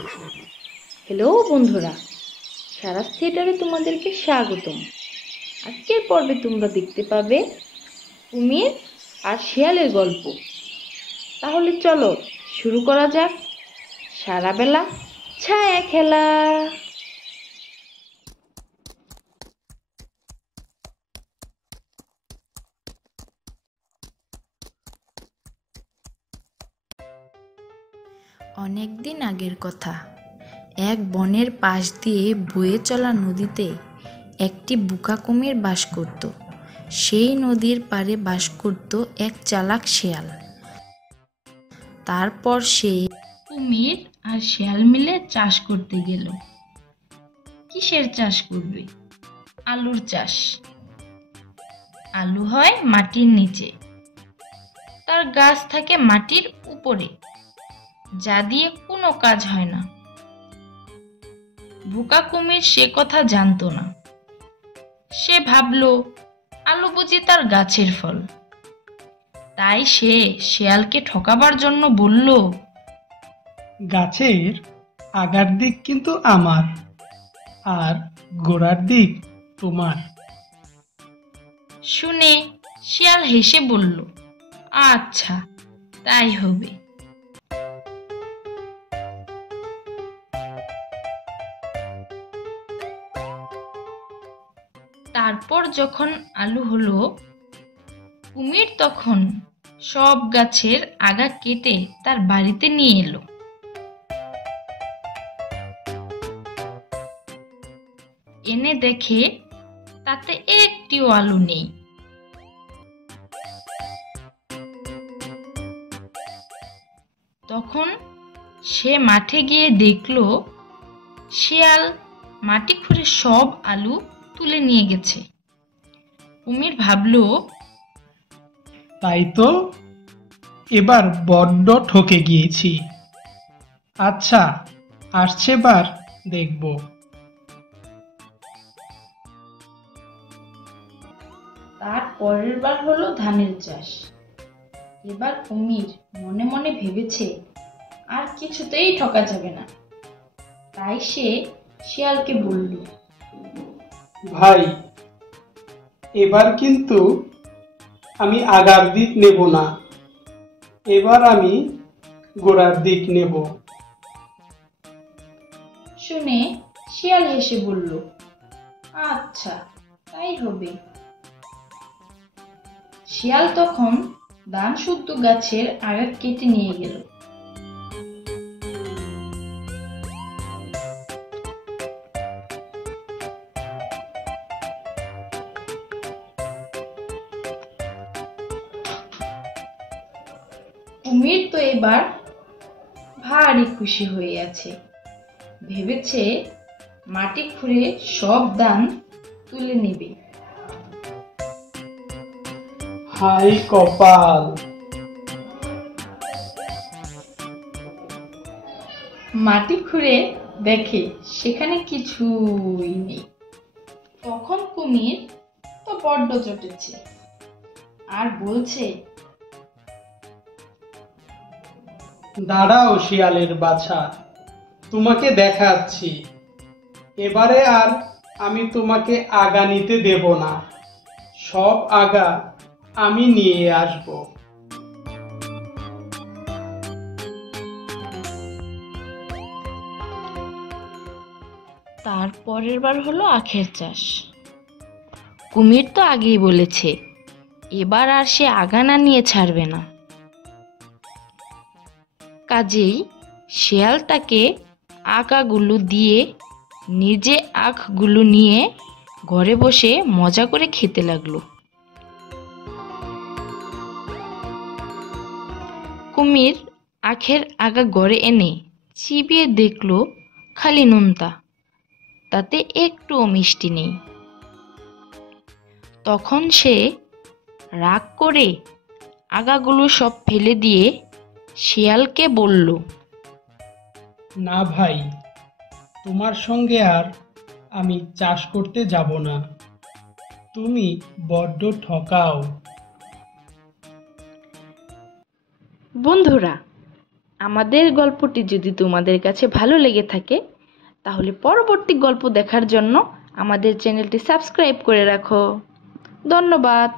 Hello বন্ধুরা, সারাস থিয়েটারে তোমাদেরকে স্বাগতম। আজকের পর্বে তোমরা দেখতে পাবে কুমির আর শিয়ালের গল্প। তাহলে চলো শুরু করা যাক। সারা বেলা ছায়া খেলা। অনেক দিন আগের কথা। এক বনের পাশ দিয়ে বয়ে চলা নদীতে একটি বোকা কুমির বাস করত। সেই নদীর পাড়ে বাস করত এক চালাক শেয়াল। তারপর সে কুমির আর শেয়াল মিলে চাষ করতে গেল। কিসের চাষ করবে? আলুর চাষ। আলু হয় মাটির নিচে, তার গাছ থাকে মাটির উপরে, যা দিয়ে কোনো কাজ হয় না। বোকা কুমির সে কথা জানতো না। সে ভাবলো আলু বুঝি তার গাছের ফল। তাই সে শেয়ালকে ঠকাবার জন্য বলল, গাছের আগার দিক কিন্তু আমার, আর গোড়ার দিক তোমার। শুনে শিয়াল হেসে বলল, আচ্ছা তাই হবে। তারপর যখন আলু হলো, কুমির তখন সব গাছের আগা কেটে তার বাড়িতে নিয়ে এলো। এনে দেখে তাতে একটিও আলু নেই। তখন সে মাঠে গিয়ে দেখলো শিয়াল মাটি খুঁড়ে সব আলু তুলে নিয়ে গেছে। কুমির ভাবলো, তাই তো, এবার বড্ড ঠকে গিয়েছি। আচ্ছা, আসছে বার দেখব। তার পরের বার হলো ধানের চাষ। এবার কুমির মনে মনে ভেবেছে আর কিছুতেই ঠকা যাবে না। তাই সে শিয়ালকে বলল, ভাই, এবার কিন্তু আমি আগার দিক নেব না, এবার আমি গোড়ার দিক নেব। শুনে শিয়াল হেসে বলল, আচ্ছা তাই হবে। শিয়াল তখন ধান শুদ্ধ গাছের আগা কেটে নিয়ে গেল। কুমির তো এবার ভারী খুশি হয়ে আছে। ভেবেছে মাটি খুঁড়ে সব ধান তুলে নেবে। হাই কপাল! মাটি খুঁড়ে দেখে সেখানে কিছুই নেই। তখন কুমির তো বড্ড চটেছে আর বলছে, দাঁড়াও শিয়ালের বাছা, তোমাকে দেখাচ্ছি। এবারে আর আমি তোমাকে আগা নিতে দেব না, সব আগা আমি নিয়ে আসব। তার পরের বার হলো আখের চাষ। কুমির তো আগেই বলেছে এবার আর সে আগা না নিয়ে ছাড়বে না। কাজেই শিয়াল তাকে আগাগুলো দিয়ে নিজে আখগুলো নিয়ে ঘরে বসে মজা করে খেতে লাগলো। কুমির আখের আগা ঘরে এনে চিবিয়ে দেখলো খালি নোনতা, তাতে একটুও মিষ্টি নেই। তখন সে রাগ করে আগাগুলো সব ফেলে দিয়ে শিয়ালকে বলল, না ভাই, তোমার সঙ্গে আর আমি চাষ করতে যাব না, তুমি বড্ড ঠকাও। বন্ধুরা, আমাদের গল্পটি যদি তোমাদের কাছে ভালো লেগে থাকে তাহলে পরবর্তী গল্প দেখার জন্য আমাদের চ্যানেলটি সাবস্ক্রাইব করে রাখো। ধন্যবাদ।